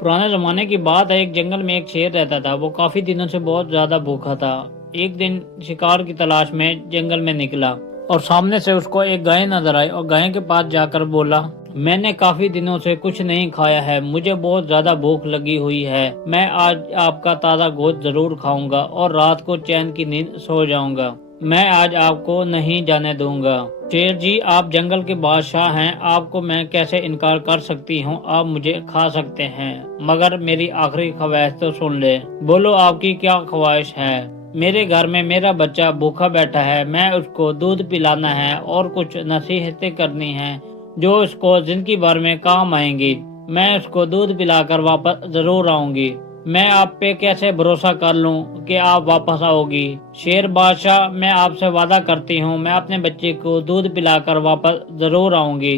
पुराने जमाने की बात है, एक जंगल में एक शेर रहता था। वो काफी दिनों से बहुत ज्यादा भूखा था। एक दिन शिकार की तलाश में जंगल में निकला और सामने से उसको एक गाय नजर आई और गाय के पास जाकर बोला, मैंने काफी दिनों से कुछ नहीं खाया है, मुझे बहुत ज्यादा भूख लगी हुई है। मैं आज आपका ताजा गोश्त जरूर खाऊंगा और रात को चैन की नींद सो जाऊंगा। मैं आज आपको नहीं जाने दूंगा। शेर जी, आप जंगल के बादशाह हैं, आपको मैं कैसे इनकार कर सकती हूँ। आप मुझे खा सकते हैं, मगर मेरी आखिरी ख्वाहिश तो सुन ले। बोलो, आपकी क्या ख्वाहिश है। मेरे घर में मेरा बच्चा भूखा बैठा है, मैं उसको दूध पिलाना है और कुछ नसीहतें करनी हैं जो उसको जिंदगी भर में काम आएंगी। मैं उसको दूध पिलाकर वापस जरूर आऊंगी। मैं आप पे कैसे भरोसा कर लूं कि आप वापस आओगी। शेर बादशाह, मैं आपसे वादा करती हूँ, मैं अपने बच्चे को दूध पिलाकर वापस जरूर आऊंगी।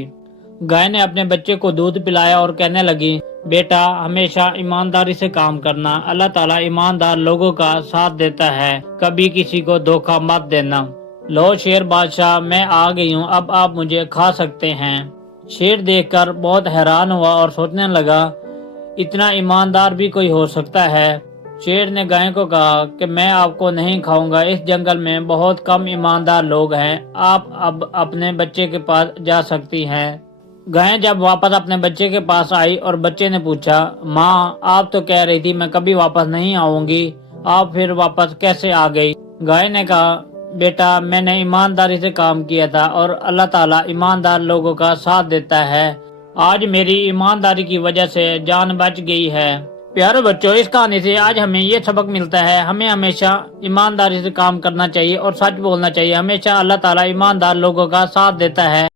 गाय ने अपने बच्चे को दूध पिलाया और कहने लगी, बेटा, हमेशा ईमानदारी से काम करना। अल्लाह ताला ईमानदार लोगों का साथ देता है, कभी किसी को धोखा मत देना। लो शेर बादशाह, मैं आ गई हूँ, अब आप मुझे खा सकते हैं। शेर देखकर बहुत हैरान हुआ और सोचने लगा, इतना ईमानदार भी कोई हो सकता है। शेर ने गाय को कहा कि मैं आपको नहीं खाऊंगा, इस जंगल में बहुत कम ईमानदार लोग हैं, आप अब अपने बच्चे के पास जा सकती हैं। गाय जब वापस अपने बच्चे के पास आई और बच्चे ने पूछा, माँ, आप तो कह रही थी मैं कभी वापस नहीं आऊंगी, आप फिर वापस कैसे आ गई। गाय ने कहा, बेटा, मैंने ईमानदारी से काम किया था और अल्लाह ताला ईमानदार लोगों का साथ देता है। आज मेरी ईमानदारी की वजह से जान बच गई है। प्यारे बच्चों, इस कहानी से आज हमें ये सबक मिलता है, हमें हमेशा ईमानदारी से काम करना चाहिए और सच बोलना चाहिए। हमेशा अल्लाह ताला ईमानदार लोगों का साथ देता है।